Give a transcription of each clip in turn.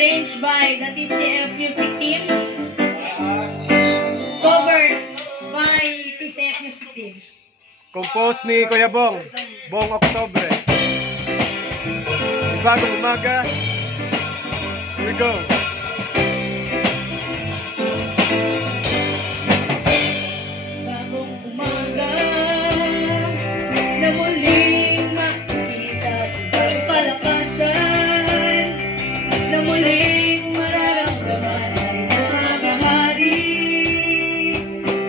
Arranged by the TCF Music Team. Covered by TCF Music Team. Compose ni Kuya Bong Oktobre. Bagong umaga. Here we go. Bagong umaga na muling makikita ang palakasan, na muling mararamdaman ang nakakahari.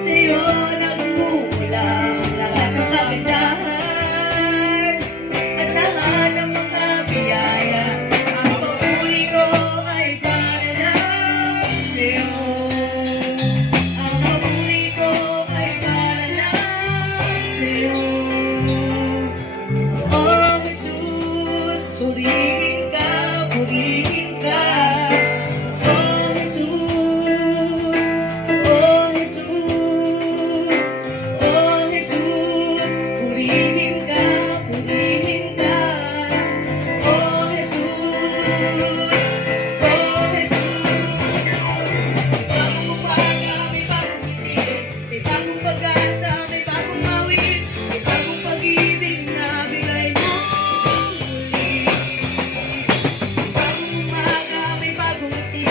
Sa'yo nagmumula ang lahat ng kagandahan at lahat ng mga biyaya. Ang papuri ko ay para lang sa'yo. Ang papuri ko ay para lang sa'yo. Oh Jesus, purihin ka, purihin ka. Oh Jesus, oh Jesus, oh Jesus, purihin ka, purihin ka. Oh Jesus, oh Jesus. Bagong umaga, may bagong ngiti, may bagong pag-asa, may bagong awit, may bagong pag-ibig na bigay mo muli. Bagong umaga, may bagong ngiti,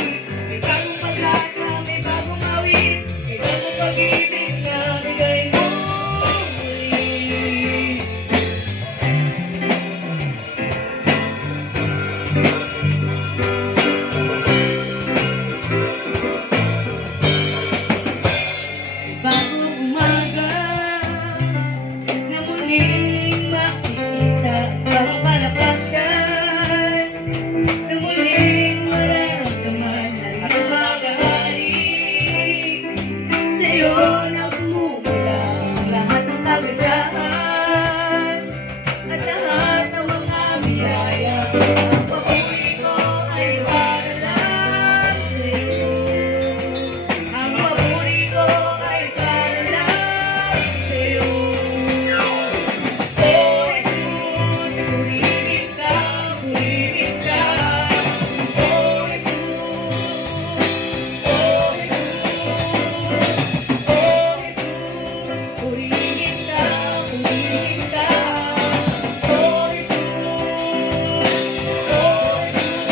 may bagong pag-asa, may bagong awit, may bagong pag-ibig na bigay mo muli. Bagong umaga na muling makikita bagong kalakasan, na muling mararamdaman ang pag-ahari. Sa'yo nagmumula ang lahat ng kagandahan at lahat ng mga biyaya. Ang papuri ko ay para lang sa'yo. Ang papuri ko ay para lang sa'yo. Oh Jesus, purihin ka, purihin ka. Oh Jesus, oh Jesus, oh Jesus, purihin ka, purihin ka. Oh Jesus, oh Jesus.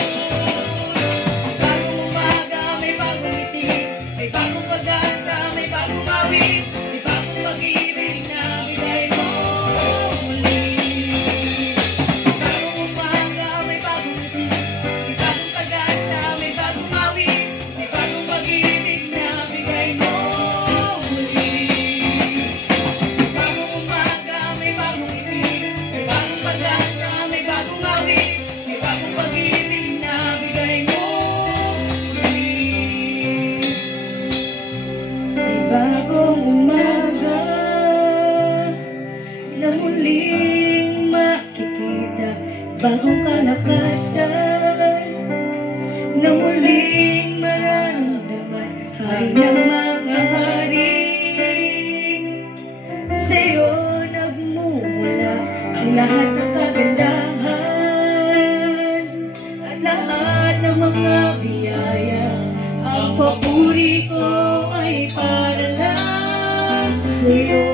Bagong umaga, may bagong ngiti, may bagong pag-asa, may bagong awit, may bagong pag-ibig na bigay mo muli. Bagong umaga, may bagong ngiti, may bagong pag-asa, may bagong awit, may bagong pag-ibig na bigay mo muli. Bagong umaga, may bagong ngiti, may bagong pag-asa, may bagong awit, may bagong pag-ibig na bigay mo muli. May bagong umaga na muling makikita bagong kalakasan, na muling mararamdaman hari ng mga hari. Sa'yo nagmumula ang lahat ng kagandahan at lahat ng mga biyaya. Ang papuri ko ay para lang sa'yo.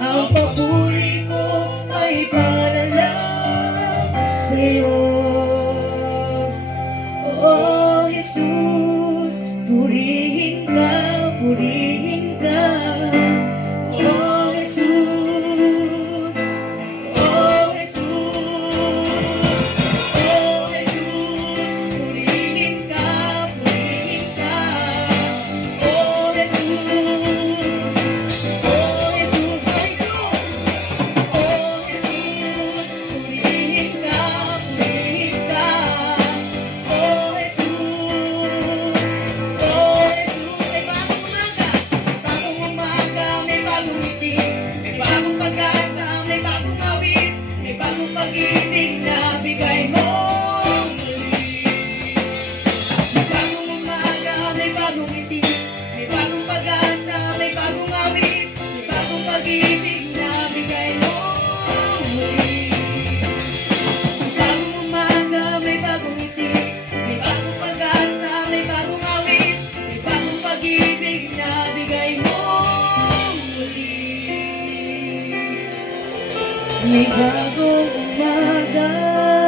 Ang papuri ko ay para lang sa'yo. Oh Jesus, purihin ka, purihin ka. Oh Jesus, oh Jesus, oh Jesus, purihin ka, purihin ka. may bagong umaga.